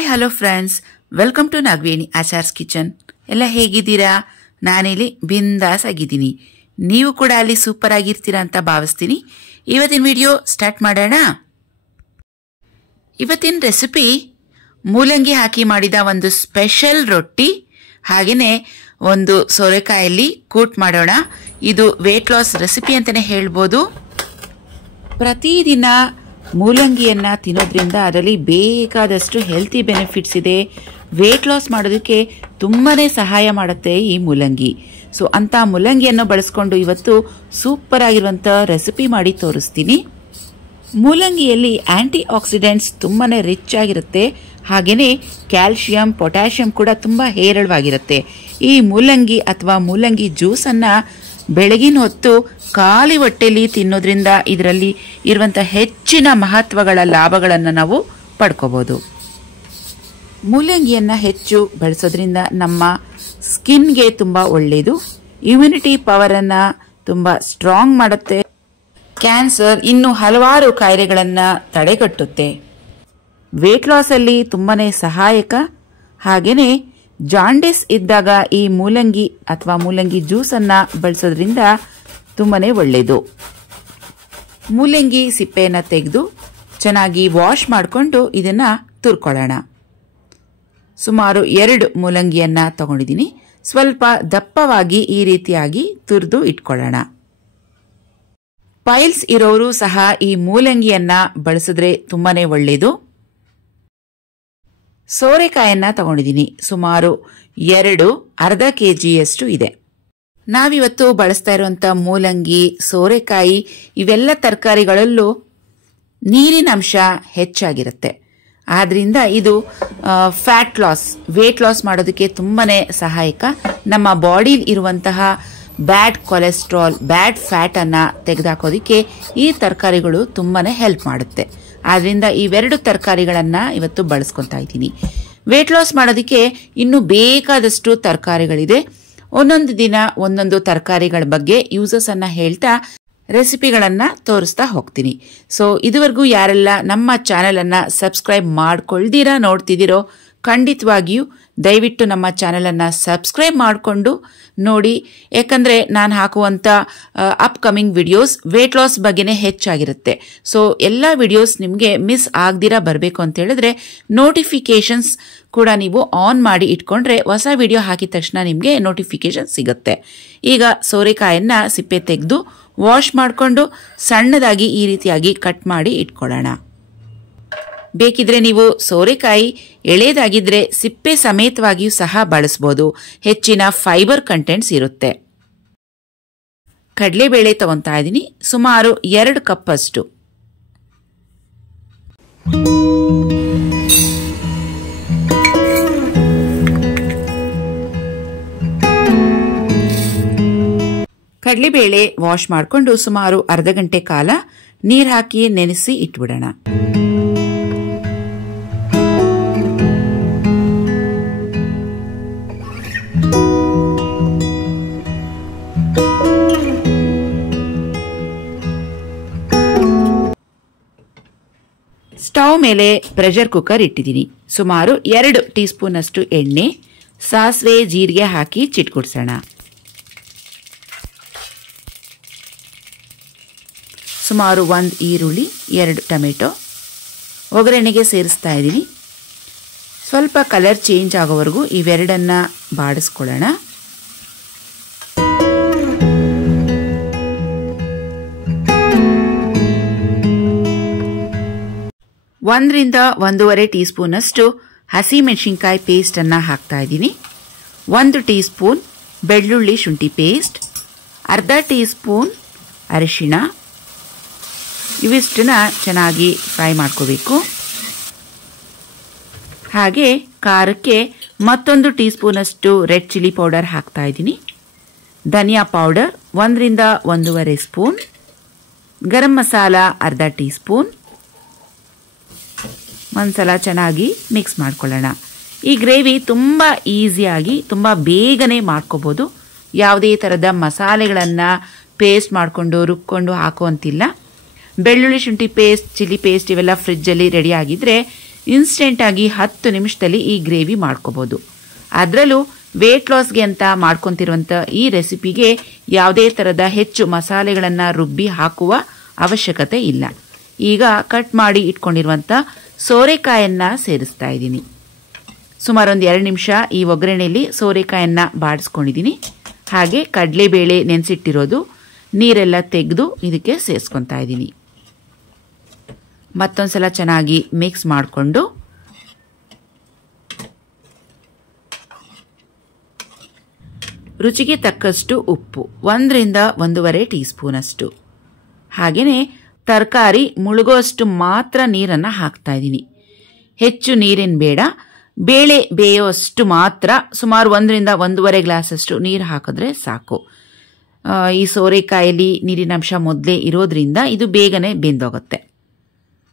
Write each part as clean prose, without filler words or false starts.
Hi hello friends, welcome to Nagaveni Achar's kitchen. ಎಲ್ಲ ಹೇಗಿದ್ದೀರಾ? ನಾನಿಲ್ಲಿ ಬಿಂದಾಸ್ ಆಗಿದ್ದೀನಿ. ನೀವು ಕೂಡ ಅಲ್ಲಿ ಸೂಪರ್ ಆಗಿರ್ತೀರಾ ಅಂತ ಭಾವಿಸ್ತೀನಿ. ಇವತ್ತಿನ ವಿಡಿಯೋ ಸ್ಟಾರ್ಟ್ ಮಾಡೋಣ. ಇವತ್ತಿನ ರೆಸಿಪಿ ಮೂಲಂಗಿ ಹಾಕಿ ಮಾಡಿದ ಒಂದು ಸ್ಪೆಷಲ್ ರೊಟ್ಟಿ, ಹಾಗೆಯೇ ಒಂದು ಸೋರೆಕಾಯಲ್ಲಿ ಕೂಟ್ ಮಾಡೋಣ. ಇದು ವೇಟ್ ಲಾಸ್ ರೆಸಿಪಿ ಅಂತಲೇ ಹೇಳ್ಬೋದು. ಪ್ರತಿದಿನ ಮೂಲಂಗಿಯನ್ನ ತಿನ್ನೋದ್ರಿಂದ ಅದರಲ್ಲಿ ಬೇಕಾದಷ್ಟು ಹೆಲ್ತಿ ಬೆನಿಫಿಟ್ಸ್ ಇದೆ. ವೇಟ್ ಲಾಸ್ ಮಾಡೋದಕ್ಕೆ ತುಂಬಾನೇ ಸಹಾಯ ಮಾಡುತ್ತೆ ಈ ಮೂಲಂಗಿ. ಸೊ ಅಂತ ಮೂಲಂಗಿಯನ್ನು ಬಳಸ್ಕೊಂಡು ಇವತ್ತು ಸೂಪರ್ ಆಗಿರುವಂತ ರೆಸಿಪಿ ಮಾಡಿ ತೋರಿಸ್ತೀನಿ. ಮೂಲಂಗಿಯಲ್ಲಿ ಆಂಟಿ ಆಕ್ಸಿಡೆಂಟ್ಸ್ ತುಂಬಾನೇ ರಿಚ್ ಆಗಿರುತ್ತೆ. ಹಾಗೇನೆ ಕ್ಯಾಲ್ಸಿಯಂ, ಪೊಟ್ಯಾಷಿಯಂ ಕೂಡ ತುಂಬಾ ಹೇರಳವಾಗಿರುತ್ತೆ. ಈ ಮೂಲಂಗಿ ಅಥವಾ ಮೂಲಂಗಿ ಜ್ಯೂಸ್ ಅನ್ನ ಬೆಳಗಿನ ಹೊತ್ತು ಖಾಲಿ ಹೊಟ್ಟೆಯಲ್ಲಿ ತಿನ್ನೋದ್ರಿಂದ ಇದರಲ್ಲಿ ಇರುವಂತಹ ಹೆಚ್ಚಿನ ಮಹತ್ವಗಳ ಲಾಭಗಳನ್ನು ನಾವು ಪಡ್ಕೋಬಹುದು. ಮೂಲಂಗಿಯನ್ನ ಹೆಚ್ಚು ಬಳಸೋದ್ರಿಂದ ನಮ್ಮ ಸ್ಕಿನ್ಗೆ ತುಂಬಾ ಒಳ್ಳೆಯದು. ಇಮ್ಯುನಿಟಿ ಪವರ್ ಅನ್ನ ತುಂಬಾ ಸ್ಟ್ರಾಂಗ್ ಮಾಡುತ್ತೆ. ಕ್ಯಾನ್ಸರ್, ಇನ್ನು ಹಲವಾರು ಕಾಯಿಲೆಗಳನ್ನ ತಡೆಗಟ್ಟುತ್ತೆ. ವೇಟ್ ಲಾಸ್ ಅಲ್ಲಿ ತುಂಬಾನೇ ಸಹಾಯಕ. ಹಾಗೇನೆ ಜಾಂಡಿಸ್ ಇದ್ದಾಗ ಈ ಮೂಲಂಗಿ ಅಥವಾ ಮೂಲಂಗಿ ಜ್ಯೂಸ್ ಅನ್ನ ಬಳಸೋದ್ರಿಂದ ತುಂಬಾನೇ ಒಳ್ಳೆಯದು. ಮೂಲಂಗಿ ಸಿಪ್ಪೆಯನ್ನ ತೆಗೆದು ಚೆನ್ನಾಗಿ ವಾಶ್ ಮಾಡಿಕೊಂಡು ಇದನ್ನ ತುರ್ಕೊಳ್ಳೋಣ. ಸುಮಾರು 2 ಮೂಲಂಗಿಯನ್ನ ತಗೊಂಡಿದ್ದೀನಿ. ಸ್ವಲ್ಪ ದಪ್ಪವಾಗಿ ಈ ರೀತಿಯಾಗಿ ತುರಿದು ಇಟ್ಕೊಳ್ಳೋಣ. ಪೈಲ್ಸ್ ಇರೋರು ಸಹ ಈ ಮೂಲಂಗಿಯನ್ನ ಬಳಸಿದ್ರೆ ತುಂಬಾನೇ ಒಳ್ಳೆಯದು. ಸೋರೆಕಾಯನ್ನ ತಗೊಂಡಿದ್ದೀನಿ. ಸುಮಾರು 2 ಅರ್ಧ ಕೆಜಿಯಷ್ಟು ಇದೆ. ನಾವಿವತ್ತು ಬಳಸ್ತಾ ಇರುವಂತ ಮೂಲಂಗಿ, ಸೋರೆಕಾಯಿ ಇವೆಲ್ಲ ತರಕಾರಿಗಳಲ್ಲೂ ನೀರಿನ ಅಂಶ ಹೆಚ್ಚಾಗಿರುತ್ತೆ. ಆದ್ರಿಂದ ಇದು ಫ್ಯಾಟ್ ಲಾಸ್, ವೇಟ್ ಲಾಸ್ ಮಾಡೋದಕ್ಕೆ ತುಂಬಾನೇ ಸಹಾಯಕ. ನಮ್ಮ ಬಾಡಿಲಿ ಇರುವಂತಹ ಬ್ಯಾಡ್ ಕೊಲೆಸ್ಟ್ರಾಲ್, ಬ್ಯಾಡ್ ಫ್ಯಾಟ್ ಅನ್ನ ತೆಗೆದುಹಾಕೋದಿಕ್ಕೆ ಈ ತರಕಾರಿಗಳು ತುಂಬಾನೇ ಹೆಲ್ಪ್ ಮಾಡುತ್ತೆ. ಆದ್ರಿಂದ ಇವೆರಡು ತರಕಾರಿಗಳನ್ನ ಇವತ್ತು ಬಳಸ್ಕೊತಾ ಇದ್ದೀನಿ. ವೇಟ್ ಲಾಸ್ ಮಾಡೋದಕ್ಕೆ ಇನ್ನು ಬೇಕಾದಷ್ಟು ತರಕಾರಿಗಳಿದೆ. ಒಂದೊಂದು ದಿನ ಒಂದೊಂದು ತರಕಾರಿಗಳ ಬಗ್ಗೆ ಯೂಸಸ್ ಅನ್ನ ಹೇಳ್ತಾ ರೆಸಿಪಿಗಳನ್ನ ತೋರಿಸ್ತಾ ಹೋಗ್ತೀನಿ. ಸೊ ಇದುವರೆಗೂ ಯಾರೆಲ್ಲ ನಮ್ಮ ಚಾನೆಲ್ ಅನ್ನ ಸಬ್ಸ್ಕ್ರೈಬ್ ಮಾಡ್ಕೊಳ್ದಿರಾ ನೋಡ್ತಿದ್ದೀರೋ, ಖಂಡಿತವಾಗಿಯೂ ದಯವಿಟ್ಟು ನಮ್ಮ ಚಾನೆಲ್ ಅನ್ನ ಸಬ್ಸ್ಕ್ರೈಬ್ ಮಾಡಿಕೊಂಡು ನೋಡಿ. ಯಾಕಂದ್ರೆ ನಾನು ಹಾಕುವಂತ ಅಪ್ಕಮಿಂಗ್ ವಿಡಿಯೋಸ್ ವೇಟ್ ಲಾಸ್ ಬಗ್ಗೆನೇ ಹೆಚ್ಚಾಗಿರುತ್ತೆ. ಸೊ ಎಲ್ಲ ವಿಡಿಯೋಸ್ ನಿಮಗೆ ಮಿಸ್ ಆಗದಿರಾ ಬರಬೇಕು ಅಂತ ಹೇಳಿದ್ರೆ ನೋಟಿಫಿಕೇಶನ್ಸ್ ಕೂಡ ನೀವು ಆನ್ ಮಾಡಿ ಇಟ್ಕೊಂಡ್ರೆ ಹೊಸ ವಿಡಿಯೋ ಹಾಕಿದ ತಕ್ಷಣ ನಿಮಗೆ ನೋಟಿಫಿಕೇಶನ್ ಸಿಗುತ್ತೆ. ಈಗ ಸೋರೆಕಾಯನ್ನ ಸಿಪ್ಪೆ ತೆಗೆದು ವಾಶ್ ಮಾಡಿಕೊಂಡು ಸಣ್ಣದಾಗಿ ಈ ರೀತಿಯಾಗಿ ಕಟ್ ಮಾಡಿ ಇಟ್ಕೊಳ್ಳೋಣ. ಬೇಕಿದ್ರೆ ನೀವು ಸೋರೆಕಾಯಿ ಎಳೆದಾಗಿದ್ರೆ ಸಿಪ್ಪೆ ಸಮೇತವಾಗಿಯೂ ಸಹ ಬಳಸಬಹುದು. ಹೆಚ್ಚಿನ ಫೈಬರ್ ಕಂಟೆಂಟ್ಸ್ ಇರುತ್ತೆ. ಕಡಲೆಬೇಳೆ ತಗೊಂತಾ ಇದ್ದೀನಿ. ಸುಮಾರು 2 ಕಪ್ ಅಷ್ಟು. ಕಡಲೆಬೇಳೆ ವಾಶ್ ಮಾಡಿಕೊಂಡು ಸುಮಾರು ಅರ್ಧ ಗಂಟೆ ಕಾಲ ನೀರು ಹಾಕಿ ನೆನೆಸಿ ಇಟ್ಬಿಡೋಣ. ಸ್ಟವ್ ಮೇಲೆ ಪ್ರೆಷರ್ ಕುಕ್ಕರ್ ಇಟ್ಟಿದ್ದೀನಿ. ಸುಮಾರು 2 ಟೀ ಸ್ಪೂನ್ ಅಷ್ಟು ಎಣ್ಣೆ, ಸಾಸಿವೆ, ಜೀರಿಗೆ ಹಾಕಿ ಚಿಟ್ಕುಡ್ಸೋಣ. ಸುಮಾರು 1 ಈರುಳ್ಳಿ, 2 ಟೊಮೆಟೊ ಒಗ್ಗರಣೆಗೆ ಸೇರಿಸ್ತಾ ಇದ್ದೀನಿ. ಸ್ವಲ್ಪ ಕಲರ್ ಚೇಂಜ್ ಆಗೋವರೆಗೂ ಇವೆರಡನ್ನ ಬಾಡಿಸ್ಕೊಳ್ಳೋಣ. 1 ರಿಂದ 1.5 ಟೀ ಸ್ಪೂನ್ ಅಷ್ಟು ಹಸಿ ಮೆಣಸಿನಕಾಯಿ ಪೇಸ್ಟ್ ಅನ್ನ ಹಾಕ್ತಾ ಇದ್ದೀನಿ. 1 ಟೀ ಸ್ಪೂನ್ ಬೆಳ್ಳುಳ್ಳಿ ಶುಂಠಿ ಪೇಸ್ಟ್, ಅರ್ಧ ಟೀ ಸ್ಪೂನ್ ಅರಿಶಿಣ. ಇವಿಷ್ಟನ್ನ ಚೆನ್ನಾಗಿ ಫ್ರೈ ಮಾಡ್ಕೋಬೇಕು. ಹಾಗೆ ಖಾರಕ್ಕೆ ಮತ್ತೊಂದು ಟೀ ಸ್ಪೂನ್ ಅಷ್ಟು ರೆಡ್ ಚಿಲ್ಲಿ ಪೌಡರ್ ಹಾಕ್ತಾ ಇದ್ದೀನಿ. ಧನಿಯಾ ಪೌಡರ್ 1 ರಿಂದ 1.5 ಸ್ಪೂನ್, ಗರಂ ಮಸಾಲ ಅರ್ಧ ಟೀ ಸ್ಪೂನ್. ಒಂದ್ಸಲ ಚೆನ್ನಾಗಿ ಮಿಕ್ಸ್ ಮಾಡ್ಕೊಳ್ಳೋಣ. ಈ ಗ್ರೇವಿ ತುಂಬ ಈಸಿಯಾಗಿ ತುಂಬ ಬೇಗನೆ ಮಾಡ್ಕೋಬಹುದು. ಯಾವುದೇ ಥರದ ಮಸಾಲೆಗಳನ್ನು ಪೇಸ್ಟ್ ಮಾಡಿಕೊಂಡು ರುಬ್ಕೊಂಡು ಹಾಕುವಂತಿಲ್ಲ. ಬೆಳ್ಳುಳ್ಳಿ ಶುಂಠಿ ಪೇಸ್ಟ್, ಚಿಲ್ಲಿ ಪೇಸ್ಟ್ ಇವೆಲ್ಲ ಫ್ರಿಜ್ಜಲ್ಲಿ ರೆಡಿ ಆಗಿದ್ರೆ ಇನ್ಸ್ಟೆಂಟಾಗಿ 10 ನಿಮಿಷದಲ್ಲಿ ಈ ಗ್ರೇವಿ ಮಾಡ್ಕೋಬೋದು. ಅದರಲ್ಲೂ ವೇಟ್ ಲಾಸ್ಗೆ ಅಂತ ಮಾಡ್ಕೊತಿರುವಂಥ ಈ ರೆಸಿಪಿಗೆ ಯಾವುದೇ ಥರದ ಹೆಚ್ಚು ಮಸಾಲೆಗಳನ್ನು ರುಬ್ಬಿ ಹಾಕುವ ಅವಶ್ಯಕತೆ ಇಲ್ಲ. ಈಗ ಕಟ್ ಮಾಡಿ ಇಟ್ಕೊಂಡಿರುವಂಥ ಸೋರೆಕಾಯನ್ನು ಸೇರಿಸ್ತಾ ಇದ್ದೀನಿ. ಸುಮಾರು ಒಂದು 2 ನಿಮಿಷ ಈ ಒಗ್ಗರಣೆಯಲ್ಲಿ ಸೋರೆಕಾಯನ್ನು ಬಾಡಿಸ್ಕೊಂಡಿದ್ದೀನಿ. ಹಾಗೆ ಕಡಲೆಬೇಳೆ ನೆನೆಸಿಟ್ಟಿರೋದು ನೀರೆಲ್ಲ ತೆಗೆದು ಇದಕ್ಕೆ ಸೇರಿಸ್ಕೊತಾ ಇದ್ದೀನಿ. ಮತ್ತೊಂದು ಸಲ ಚೆನ್ನಾಗಿ ಮಿಕ್ಸ್ ಮಾಡಿಕೊಂಡು ರುಚಿಗೆ ತಕ್ಕಷ್ಟು ಉಪ್ಪು 1 ರಿಂದ 1.5 ಟೀ ಸ್ಪೂನ್ ಅಷ್ಟು, ಹಾಗೆಯೇ ತರಕಾರಿ ಮುಳುಗೋಷ್ಟು ಮಾತ್ರ ನೀರನ್ನು ಹಾಕ್ತಾ ಇದ್ದೀನಿ. ಹೆಚ್ಚು ನೀರೇನು ಬೇಡ, ಬೇಳೆ ಬೇಯೋಷ್ಟು ಮಾತ್ರ ಸುಮಾರು 1 ರಿಂದ 1.5 ಗ್ಲಾಸ್ ಅಷ್ಟು ನೀರು ಹಾಕಿದ್ರೆ ಸಾಕು. ಈ ಸೋರೆಕಾಯಲ್ಲಿ ನೀರಿನಂಶ ಮೊದಲೇ ಇರೋದ್ರಿಂದ ಇದು ಬೇಗನೆ ಬೆಂದೋಗುತ್ತೆ.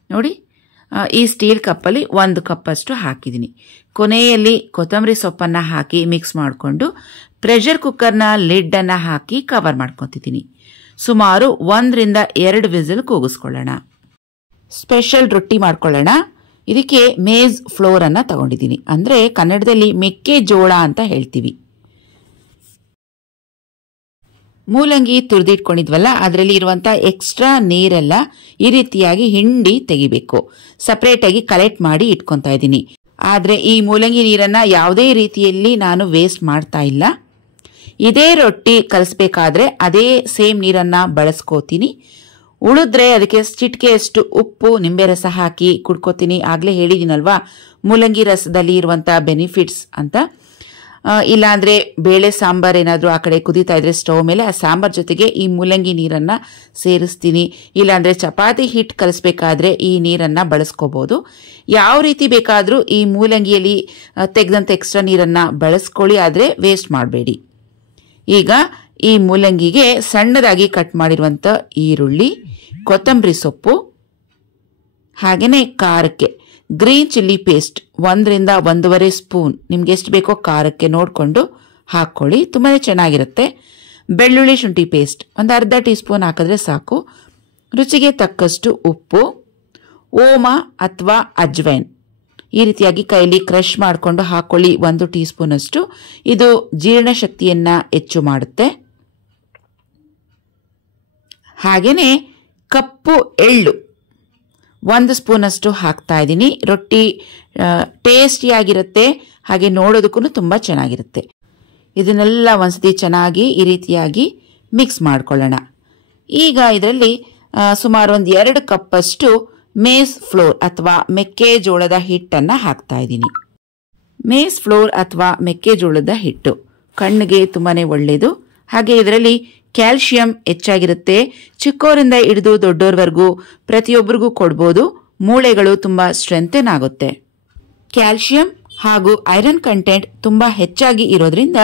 ನೋಡಿ, ಈ ಸ್ಟೀಲ್ ಕಪ್ಪಲ್ಲಿ 1 ಕಪ್ ಅಷ್ಟು ಹಾಕಿದ್ದೀನಿ. ಕೊನೆಯಲ್ಲಿ ಕೊತ್ತಂಬರಿ ಸೊಪ್ಪನ್ನು ಹಾಕಿ ಮಿಕ್ಸ್ ಮಾಡಿಕೊಂಡು ಪ್ರೆಷರ್ ಕುಕ್ಕರ್ನ ಲಿಡ್ಡನ್ನು ಹಾಕಿ ಕವರ್ ಮಾಡ್ಕೊತಿದ್ದೀನಿ. ಸುಮಾರು 1 ರಿಂದ 2 ವಿಸಿಲ್ ಕೂಗಿಸ್ಕೊಳ್ಳೋಣ. ಸ್ಪೆಷಲ್ ರೊಟ್ಟಿ ಮಾಡ್ಕೊಳ್ಳೋಣ. ಇದಕ್ಕೆ ಮೇಜ್ ಫ್ಲೋರನ್ನು ತಗೊಂಡಿದ್ದೀನಿ, ಅಂದರೆ ಕನ್ನಡದಲ್ಲಿ ಮೆಕ್ಕೆಜೋಳ ಅಂತ ಹೇಳ್ತೀವಿ. ಮೂಲಂಗಿ ತುರಿದಿಟ್ಕೊಂಡಿದ್ವಲ್ಲ, ಅದರಲ್ಲಿ ಇರುವಂಥ ಎಕ್ಸ್ಟ್ರಾ ನೀರೆಲ್ಲ ಈ ರೀತಿಯಾಗಿ ಹಿಂಡಿ ತೆಗಿಬೇಕು. ಸಪ್ರೇಟಾಗಿ ಕಲೆಕ್ಟ್ ಮಾಡಿ ಇಟ್ಕೊತಾ ಇದ್ದೀನಿ. ಆದರೆ ಈ ಮೂಲಂಗಿ ನೀರನ್ನು ಯಾವುದೇ ರೀತಿಯಲ್ಲಿ ನಾನು ವೇಸ್ಟ್ ಮಾಡ್ತಾ ಇಲ್ಲ. ಇದೇ ರೊಟ್ಟಿ ಕಲಿಸ್ಬೇಕಾದ್ರೆ ಅದೇ ಸೇಮ್ ನೀರನ್ನು ಬಳಸ್ಕೋತೀನಿ. ಉಳಿದ್ರೆ ಅದಕ್ಕೆ ಚಿಟಿಕೆಯಷ್ಟು ಉಪ್ಪು, ನಿಂಬೆ ರಸ ಹಾಕಿ ಕುಡ್ಕೋತೀನಿ. ಆಗಲೇ ಹೇಳಿದ್ದೀನಲ್ವಾ ಮೂಲಂಗಿ ರಸದಲ್ಲಿ ಇರುವಂಥ ಬೆನಿಫಿಟ್ಸ್ ಅಂತ. ಇಲ್ಲಾಂದರೆ ಬೇಳೆ ಸಾಂಬಾರ್ ಏನಾದರೂ ಆ ಕಡೆ ಕುದೀತಾ ಇದ್ರೆ ಸ್ಟವ್ ಮೇಲೆ ಆ ಸಾಂಬಾರ್ ಜೊತೆಗೆ ಈ ಮೂಲಂಗಿ ನೀರನ್ನು ಸೇರಿಸ್ತೀನಿ. ಇಲ್ಲಾಂದರೆ ಚಪಾತಿ ಹಿಟ್ಟು ಕಲಿಸ್ಬೇಕಾದ್ರೆ ಈ ನೀರನ್ನು ಬಳಸ್ಕೋಬೋದು. ಯಾವ ರೀತಿ ಬೇಕಾದರೂ ಈ ಮೂಲಂಗಿಯಲ್ಲಿ ತೆಗೆದಂಥ ಎಕ್ಸ್ಟ್ರಾ ನೀರನ್ನು ಬಳಸ್ಕೊಳ್ಳಿ, ಆದರೆ ವೇಸ್ಟ್ ಮಾಡಬೇಡಿ. ಈಗ ಈ ಮೂಲಂಗಿಗೆ ಸಣ್ಣದಾಗಿ ಕಟ್ ಮಾಡಿರುವಂಥ ಈರುಳ್ಳಿ, ಕೊತ್ತಂಬರಿ ಸೊಪ್ಪು, ಹಾಗೆಯೇ ಖಾರಕ್ಕೆ ಗ್ರೀನ್ ಚಿಲ್ಲಿ ಪೇಸ್ಟ್ 1 ರಿಂದ 1.5 ಸ್ಪೂನ್, ನಿಮ್ಗೆ ಎಷ್ಟು ಬೇಕೋ ಖಾರಕ್ಕೆ ನೋಡಿಕೊಂಡು ಹಾಕ್ಕೊಳ್ಳಿ, ತುಂಬಾ ಚೆನ್ನಾಗಿರುತ್ತೆ. ಬೆಳ್ಳುಳ್ಳಿ ಶುಂಠಿ ಪೇಸ್ಟ್ 1/2 ಟೀ ಸ್ಪೂನ್ ಹಾಕಿದ್ರೆ ಸಾಕು. ರುಚಿಗೆ ತಕ್ಕಷ್ಟು ಉಪ್ಪು, ಓಮ ಅಥವಾ ಅಜ್ವೈನ್ ಈ ರೀತಿಯಾಗಿ ಕೈಲಿ ಕ್ರಷ್ ಮಾಡಿಕೊಂಡು ಹಾಕ್ಕೊಳ್ಳಿ 1 ಟೀ ಸ್ಪೂನ್ ಅಷ್ಟು. ಇದು ಜೀರ್ಣಶಕ್ತಿಯನ್ನು ಹೆಚ್ಚು ಮಾಡುತ್ತೆ. ಹಾಗೆಯೇ ಕಪ್ಪು ಎಳ್ಳು 1 ಸ್ಪೂನ್ ಅಷ್ಟು ಹಾಕ್ತಾ ಇದ್ದೀನಿ. ರೊಟ್ಟಿ ಟೇಸ್ಟಿಯಾಗಿರುತ್ತೆ, ಹಾಗೆ ನೋಡೋದಕ್ಕೂ ತುಂಬ ಚೆನ್ನಾಗಿರುತ್ತೆ. ಇದನ್ನೆಲ್ಲ ಒಂದ್ಸತಿ ಚೆನ್ನಾಗಿ ಈ ರೀತಿಯಾಗಿ ಮಿಕ್ಸ್ ಮಾಡ್ಕೊಳ್ಳೋಣ. ಈಗ ಇದರಲ್ಲಿ ಸುಮಾರು ಒಂದು 2 ಕಪ್ ಅಷ್ಟು ಮೇಸ್ ಫ್ಲೋರ್ ಅಥವಾ ಮೆಕ್ಕೆಜೋಳದ ಹಿಟ್ಟನ್ನು ಹಾಕ್ತಾ ಇದ್ದೀನಿ. ಮೇಸ್ ಫ್ಲೋರ್ ಅಥವಾ ಮೆಕ್ಕೆಜೋಳದ ಹಿಟ್ಟು ಕಣ್ಣಿಗೆ ತುಂಬಾ ಒಳ್ಳೆಯದು. ಹಾಗೆ ಇದರಲ್ಲಿ ಕ್ಯಾಲ್ಶಿಯಂ ಹೆಚ್ಚಾಗಿರುತ್ತೆ. ಚಿಕ್ಕವರಿಂದ ಹಿಡಿದು ದೊಡ್ಡೋರ್ವರೆಗೂ ಪ್ರತಿಯೊಬ್ಬರಿಗೂ ಕೊಡ್ಬೋದು. ಮೂಳೆಗಳು ತುಂಬ ಸ್ಟ್ರೆಂಥೆನ್ ಆಗುತ್ತೆ. ಕ್ಯಾಲ್ಶಿಯಂ ಹಾಗೂ ಐರನ್ ಕಂಟೆಂಟ್ ತುಂಬ ಹೆಚ್ಚಾಗಿ ಇರೋದ್ರಿಂದ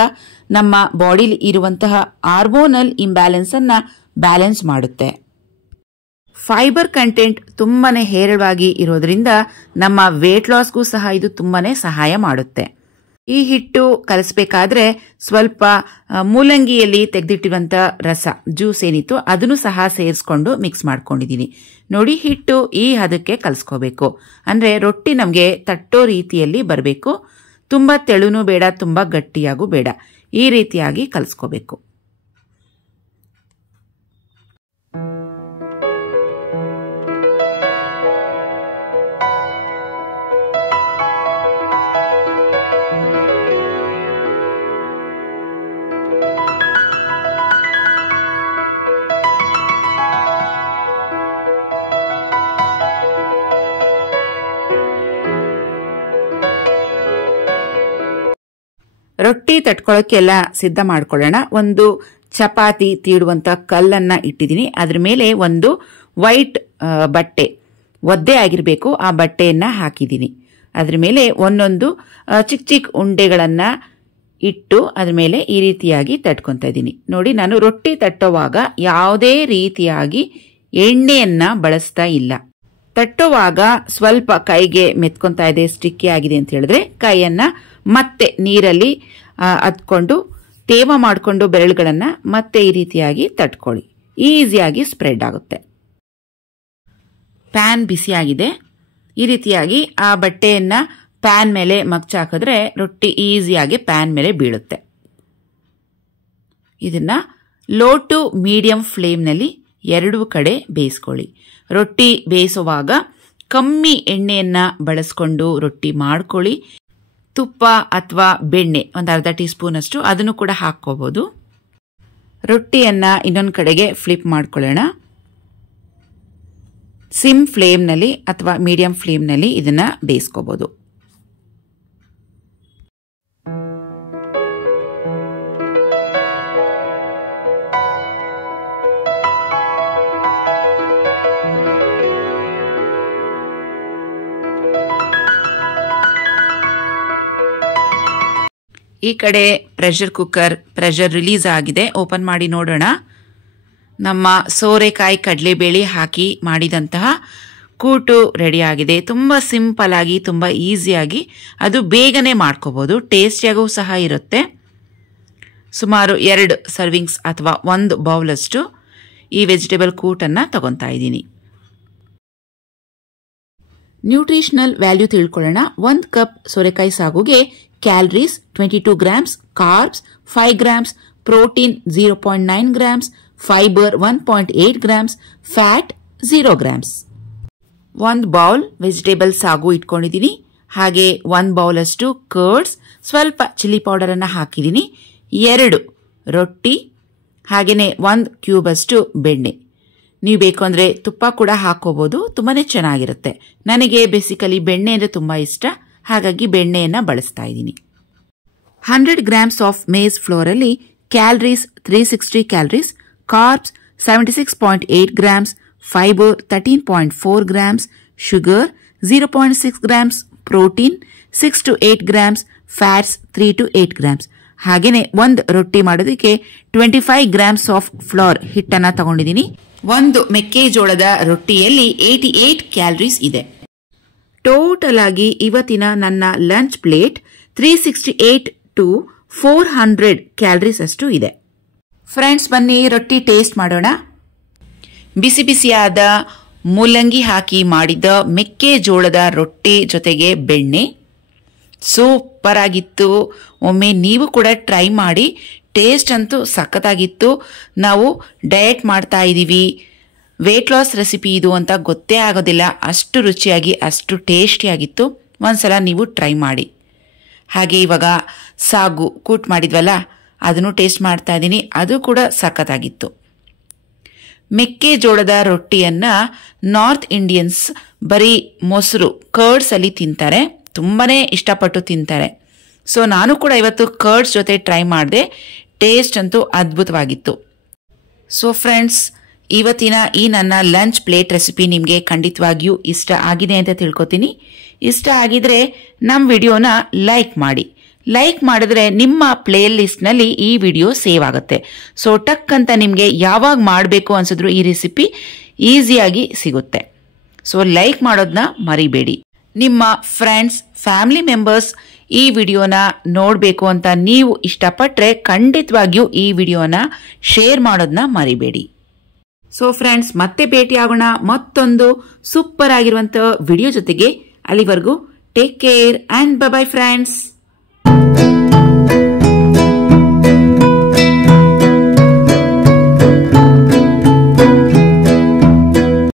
ನಮ್ಮ ಬಾಡಿಲಿ ಇರುವಂತಹ ಹಾರ್ಮೋನಲ್ ಇಂಬ್ಯಾಲೆನ್ಸ್ ಅನ್ನ ಬ್ಯಾಲೆನ್ಸ್ ಮಾಡುತ್ತೆ. ಫೈಬರ್ ಕಂಟೆಂಟ್ ತುಂಬಾನೇ ಹೇರಳವಾಗಿ ಇರೋದ್ರಿಂದ ನಮ್ಮ ವೇಟ್ ಲಾಸ್ಗೂ ಸಹ ಇದು ತುಂಬಾನೇ ಸಹಾಯ ಮಾಡುತ್ತೆ. ಈ ಹಿಟ್ಟು ಕಲಿಸ್ಬೇಕಾದ್ರೆ ಸ್ವಲ್ಪ ಮೂಲಂಗಿಯಲ್ಲಿ ತೆಗೆದಿಟ್ಟಿರುವಂಥ ರಸ ಜ್ಯೂಸ್ ಏನಿತ್ತು ಅದನ್ನು ಸಹ ಸೇರಿಸ್ಕೊಂಡು ಮಿಕ್ಸ್ ಮಾಡ್ಕೊಂಡಿದ್ದೀನಿ. ನೋಡಿ, ಹಿಟ್ಟು ಈ ಹದಕ್ಕೆ ಕಲಿಸ್ಕೋಬೇಕು. ಅಂದರೆ ರೊಟ್ಟಿ ನಮಗೆ ತಟ್ಟೋ ರೀತಿಯಲ್ಲಿ ಬರಬೇಕು. ತುಂಬ ತೆಳುನೂ ಬೇಡ, ತುಂಬ ಗಟ್ಟಿಯಾಗೂ ಬೇಡ. ಈ ರೀತಿಯಾಗಿ ಕಲಿಸ್ಕೋಬೇಕು. ರೊಟ್ಟಿ ತಟ್ಕೊಳ್ಳೋಕ್ಕೆಲ್ಲ ಸಿದ್ಧ ಮಾಡ್ಕೊಳ್ಳೋಣ. ಒಂದು ಚಪಾತಿ ತೀಡುವಂಥ ಕಲ್ಲನ್ನು ಇಟ್ಟಿದ್ದೀನಿ. ಅದ್ರ ಮೇಲೆ ಒಂದು ವೈಟ್ ಬಟ್ಟೆ, ಒದ್ದೆ ಆಗಿರಬೇಕು, ಆ ಬಟ್ಟೆಯನ್ನು ಹಾಕಿದ್ದೀನಿ. ಅದ್ರ ಮೇಲೆ ಒಂದೊಂದು ಚಿಕ್ಕ ಚಿಕ್ಕ ಉಂಡೆಗಳನ್ನು ಇಟ್ಟು ಅದ್ರ ಮೇಲೆ ಈ ರೀತಿಯಾಗಿ ತಟ್ಕೊತಾ ಇದ್ದೀನಿ. ನೋಡಿ, ನಾನು ರೊಟ್ಟಿ ತಟ್ಟೋವಾಗ ಯಾವುದೇ ರೀತಿಯಾಗಿ ಎಣ್ಣೆಯನ್ನು ಬಳಸ್ತಾ ಇಲ್ಲ. ತಟ್ಟೋವಾಗ ಸ್ವಲ್ಪ ಕೈಗೆ ಮೆತ್ಕೊತಾ ಇದೆ, ಸ್ಟಿಕ್ಕಿ ಆಗಿದೆ ಅಂತ ಹೇಳಿದ್ರೆ ಕೈಯನ್ನು ಮತ್ತೆ ನೀರಲ್ಲಿ ಅದ್ಕೊಂಡು ತೇವ ಮಾಡಿಕೊಂಡು ಬೆರಳುಗಳನ್ನು ಮತ್ತೆ ಈ ರೀತಿಯಾಗಿ ತಟ್ಕೊಳ್ಳಿ. ಈಸಿಯಾಗಿ ಸ್ಪ್ರೆಡ್ ಆಗುತ್ತೆ. ಪ್ಯಾನ್ ಬಿಸಿಯಾಗಿದೆ. ಈ ರೀತಿಯಾಗಿ ಆ ಬಟ್ಟೆಯನ್ನ ಪ್ಯಾನ್ ಮೇಲೆ ಮಗ್ಚಾಕಿದ್ರೆ ರೊಟ್ಟಿ ಈಸಿಯಾಗಿ ಪ್ಯಾನ್ ಮೇಲೆ ಬೀಳುತ್ತೆ. ಇದನ್ನ ಲೋ ಟು ಮೀಡಿಯಂ ಫ್ಲೇಮ್ನಲ್ಲಿ ಎರಡೂ ಕಡೆ ಬೇಯಿಸ್ಕೊಳ್ಳಿ. ರೊಟ್ಟಿ ಬೇಯಿಸುವಾಗ ಕಮ್ಮಿ ಎಣ್ಣೆಯನ್ನ ಬಳಸ್ಕೊಂಡು ರೊಟ್ಟಿ ಮಾಡ್ಕೊಳ್ಳಿ. ತುಪ್ಪ ಅಥವಾ ಬೆಣ್ಣೆ ಒಂದು ಅರ್ಧ ಟೀ ಸ್ಪೂನ್ ಅಷ್ಟು ಅದನ್ನು ಕೂಡ ಹಾಕ್ಕೋಬಹುದು. ರೊಟ್ಟಿಯನ್ನ ಇನ್ನೊಂದು ಕಡೆಗೆ ಫ್ಲಿಪ್ ಮಾಡ್ಕೊಳ್ಳೋಣ. ಸಿಮ್ ಫ್ಲೇಮ್ನಲ್ಲಿ ಅಥವಾ ಮೀಡಿಯಂ ಫ್ಲೇಮ್ನಲ್ಲಿ ಇದನ್ನ ಬೇಯಿಸ್ಕೋಬಹುದು. ಈ ಕಡೆ ಪ್ರೆಷರ್ ಕುಕ್ಕರ್ ಪ್ರೆಷರ್ ರಿಲೀಸ್ ಆಗಿದೆ. ಓಪನ್ ಮಾಡಿ ನೋಡೋಣ. ನಮ್ಮ ಸೋರೆಕಾಯಿ ಕಡಲೆಬೇಳೆ ಹಾಕಿ ಮಾಡಿದಂತಹ ಕೂಟು ರೆಡಿ ಆಗಿದೆ. ತುಂಬ ಸಿಂಪಲ್ ಆಗಿ ತುಂಬ ಈಸಿಯಾಗಿ ಅದು ಬೇಗನೆ ಮಾಡ್ಕೋಬಹುದು. ಟೇಸ್ಟಿಯಾಗೂ ಸಹ ಇರುತ್ತೆ. ಸುಮಾರು 2 ಸರ್ವಿಂಗ್ಸ್ ಅಥವಾ 1 ಬೌಲಷ್ಟು ಈ ವೆಜಿಟೇಬಲ್ ಕೂಟನ್ನು ತಗೊತಾ ಇದ್ದೀನಿ. ನ್ಯೂಟ್ರಿಷನಲ್ ವ್ಯಾಲ್ಯೂ ತಿಳ್ಕೊಳ್ಳೋಣ. 1 ಕಪ್ ಸೋರೆಕಾಯಿ ಸಾಗುಗೆ calories 22 grams, carbs 5 grams, protein 0.9 grams, fiber 1.8 grams, fat 0 grams. 1 bowl vegetable ಸಾಗು ಇಟ್ಕೊಂಡಿದ್ದೀನಿ. ಹಾಗೆ 1 ಬೌಲ್ ಅಷ್ಟು ಕರ್ಡ್ಸ್, ಸ್ವಲ್ಪ ಚಿಲ್ಲಿ ಪೌಡರ್ ಅನ್ನ ಹಾಕಿದ್ದೀನಿ. 2 ರೊಟ್ಟಿ, ಹಾಗೇನೆ 1 ಕ್ಯೂಬ್ ಅಷ್ಟು ಬೆಣ್ಣೆ. ನೀವು ಬೇಕು ಅಂದ್ರೆ ತುಪ್ಪ ಕೂಡ ಹಾಕೋಬಹುದು. ತುಂಬಾನೇ ಚೆನ್ನಾಗಿರುತ್ತೆ. ನನಗೆ ಬೇಸಿಕಲಿ ಬೆಣ್ಣೆ ಅಂದ್ರೆ ತುಂಬಾ ಇಷ್ಟ. ಹಾಗಾಗಿ ಬೆಣ್ಣೆಯನ್ನ ಬಳಸ್ತಾ ಇದ್ದೀನಿ. 100 grams ಆಫ್ ಮೇಸ್ ಫ್ಲೋರ್ ಅಲ್ಲಿ calories 360 calories, carbs 76.8 grams, fibre 13.4 grams, sugar 0.6 grams, protein 6 to 8 grams, fats 3 to 8 grams. ಹಾಗೇನೆ 1 ರೊಟ್ಟಿ ಮಾಡೋದಕ್ಕೆ 25 grams ಆಫ್ ಫ್ಲೋರ್ ಹಿಟ್ಟನ್ನ ತಗೊಂಡಿದ್ದೀನಿ. 1 ಮೆಕ್ಕೆಜೋಳದ ರೊಟ್ಟಿಯಲ್ಲಿ 88 ಕ್ಯಾಲರೀಸ್ ಇದೆ. ಟೋಟಲ್ ಆಗಿ ಇವತ್ತಿನ ನನ್ನ ಲಂಚ್ ಪ್ಲೇಟ್ 368 to 400 ಕ್ಯಾಲರೀಸ್ ಅಷ್ಟು ಇದೆ. ಫ್ರೆಂಡ್ಸ್, ಬನ್ನಿ ರೊಟ್ಟಿ ಟೇಸ್ಟ್ ಮಾಡೋಣ. ಬಿಸಿ ಬಿಸಿಯಾದ ಮೂಲಂಗಿ ಹಾಕಿ ಮಾಡಿದ ಮೆಕ್ಕೆಜೋಳದ ರೊಟ್ಟಿ ಜೊತೆಗೆ ಬೆಣ್ಣೆ ಸೂಪರ್ ಆಗಿತ್ತು. ಒಮ್ಮೆ ನೀವು ಕೂಡ ಟ್ರೈ ಮಾಡಿ. ಟೇಸ್ಟ್ ಅಂತೂ ಸಖತ್ತಾಗಿತ್ತು. ನಾವು ಡಯಟ್ ಮಾಡ್ತಾ ಇದ್ದೀವಿ, ವೇಟ್ ಲಾಸ್ ರೆಸಿಪಿ ಇದು ಅಂತ ಗೊತ್ತೇ ಆಗೋದಿಲ್ಲ. ಅಷ್ಟು ರುಚಿಯಾಗಿ ಅಷ್ಟು ಟೇಸ್ಟಿಯಾಗಿತ್ತು. ಒಂದ್ಸಲ ನೀವು ಟ್ರೈ ಮಾಡಿ. ಹಾಗೆ ಇವಾಗ ಸಾಗು ಕೂಟ್ ಮಾಡಿದ್ವಲ್ಲ, ಅದನ್ನು ಟೇಸ್ಟ್ ಮಾಡ್ತಾ ಇದ್ದೀನಿ. ಅದು ಕೂಡ ಸಖತ್ತಾಗಿತ್ತು. ಮೆಕ್ಕೆಜೋಳದ ರೊಟ್ಟಿಯನ್ನ ನಾರ್ತ್ ಇಂಡಿಯನ್ಸ್ ಬರೀ ಮೊಸರು ಕರ್ಡ್ಸ್ ಅಲ್ಲಿ ತಿಂತಾರೆ. ತುಂಬಾನೇ ಇಷ್ಟಪಟ್ಟು ತಿಂತಾರೆ. ಸೊ ನಾನು ಕೂಡ ಇವತ್ತು ಕರ್ಡ್ಸ್ ಜೊತೆ ಟ್ರೈ ಮಾಡಿದೆ. ಟೇಸ್ಟ್ ಅಂತೂ ಅದ್ಭುತವಾಗಿತ್ತು. ಸೊ ಫ್ರೆಂಡ್ಸ್, ಇವತ್ತಿನ ಈ ನನ್ನ ಲಂಚ್ ಪ್ಲೇಟ್ ರೆಸಿಪಿ ನಿಮಗೆ ಖಂಡಿತವಾಗಿಯೂ ಇಷ್ಟ ಆಗಿದೆ ಅಂತ ತಿಳ್ಕೊತೀನಿ. ಇಷ್ಟ ಆಗಿದ್ರೆ ನಮ್ಮ ವಿಡಿಯೋನ ಲೈಕ್ ಮಾಡಿ. ಲೈಕ್ ಮಾಡಿದ್ರೆ ನಿಮ್ಮ ಪ್ಲೇ ಲಿಸ್ಟ್ನಲ್ಲಿ ಈ ವಿಡಿಯೋ ಸೇವ್ ಆಗುತ್ತೆ. ಸೊ ಟಕ್ ಅಂತ ನಿಮಗೆ ಯಾವಾಗ ಮಾಡಬೇಕು ಅನ್ಸಿದ್ರು ಈ ರೆಸಿಪಿ ಈಸಿಯಾಗಿ ಸಿಗುತ್ತೆ. ಸೊ ಲೈಕ್ ಮಾಡೋದನ್ನ ಮರಿಬೇಡಿ. ನಿಮ್ಮ ಫ್ರೆಂಡ್ಸ್, ಫ್ಯಾಮಿಲಿ ಮೆಂಬರ್ಸ್ ಈ ವಿಡಿಯೋನ ನೋಡಬೇಕು ಅಂತ ನೀವು ಇಷ್ಟಪಟ್ಟರೆ ಖಂಡಿತವಾಗಿಯೂ ಈ ವಿಡಿಯೋನ ಶೇರ್ ಮಾಡೋದನ್ನ ಮರಿಬೇಡಿ. ಸೊ ಫ್ರೆಂಡ್ಸ್, ಮತ್ತೆ ಭೇಟಿ ಆಗೋಣ ಮತ್ತೊಂದು ಸೂಪರ್ ಆಗಿರುವಂತ ವಿಡಿಯೋ ಜೊತೆಗೆ. ಅಲ್ಲಿವರೆಗೂ take care and bye bye friends.